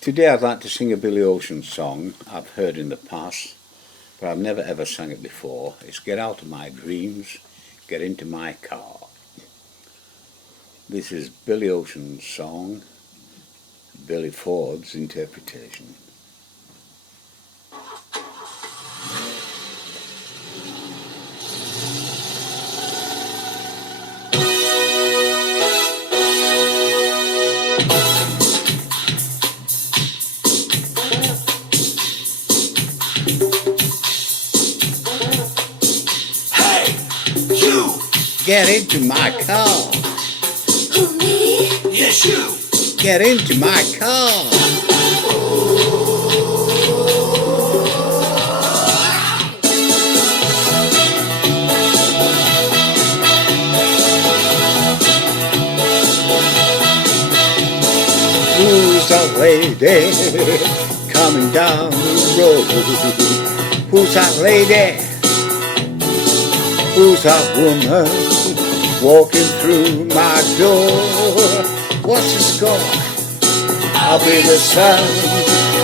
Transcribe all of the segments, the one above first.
Today I'd like to sing a Billy Ocean song I've heard in the past, but I've never ever sung it before. It's Get Out of My Dreams, Get Into My Car. This is Billy Ocean's song, Billy Ford's interpretation. You! Get into my car. Who, me? Yes, you! Get into my car. Who's that lady coming down the road? Who's that lady? Who's that woman walking through my door? What's the score? I'll be the sun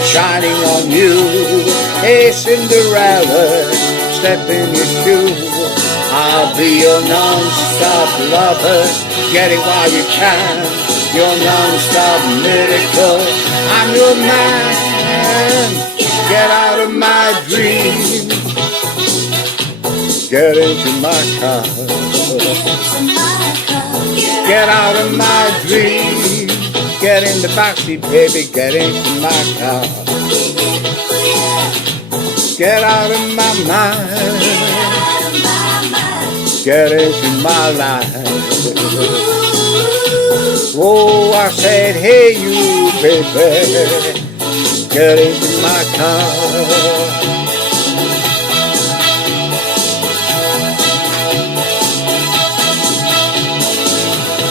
shining on you. Hey Cinderella, step in your shoe. I'll be your non-stop lover. Get it while you can. Your non-stop miracle. I'm your man. Get out of my dream. Get into my car. Get out of my dream. Get in the backseat, baby. Get into my car. Get out of my mind. Get into my life. Oh, I said, hey you, baby. Get into my car.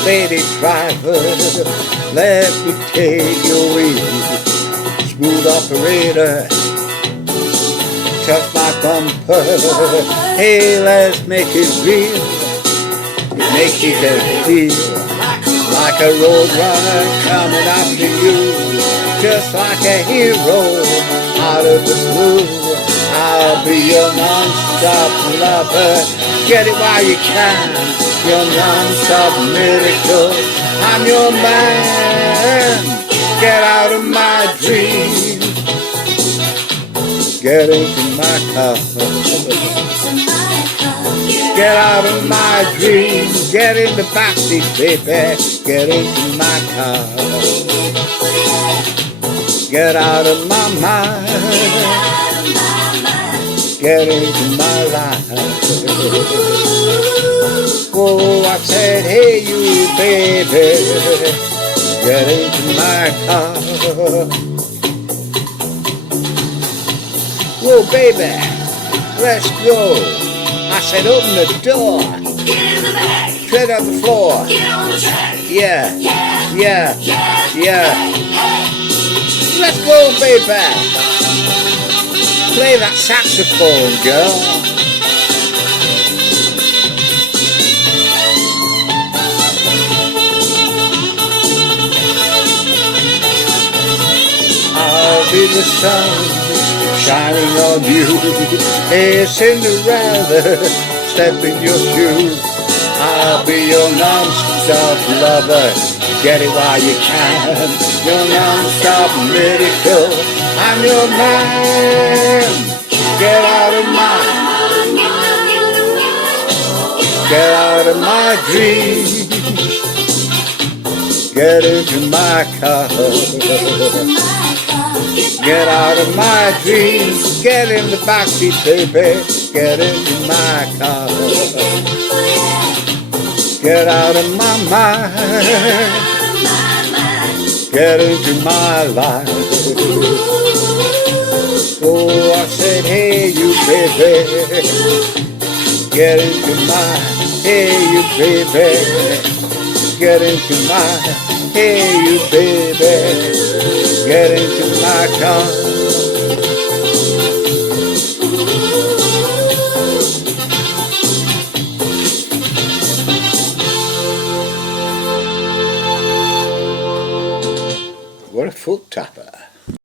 Lady driver, let me take your wheel. Smooth operator, touch my bumper. Hey, let's make it real. Make it a deal. Like a road runner coming after you. Just like a hero out of the blue. I'll be your non-stop lover. Get it while you can. Your non-stop miracle. I'm your man. Get out of my dream. Get into my car. Get out of my dream. Get in the backseat, baby. Get into my car. Get out of my mind. Get into my life. Oh, I said, hey you, baby. Get into my car. Whoa, baby, let's go. I said, open the door. Get in the bag. Tread on the floor. Get on the track. Yeah, Yeah. yeah, Yeah. yeah. Hey. Let's go, baby. Play that saxophone, girl. I'll be the sun shining on you. Hey Cinderella, step in your shoe. I'll be your non-stop lover. Get it while you can. Your non-stop miracle. I'm your man. Get out of my, get out of my dream. Get into my car. Get out of my dreams. Get in the backseat, baby. Get into my car. Get out of my mind. Get into my life. Oh, I said, hey you, baby. Get into my, hey you, baby. Get into my, hey you, baby. Get into my car. What a foot tapper.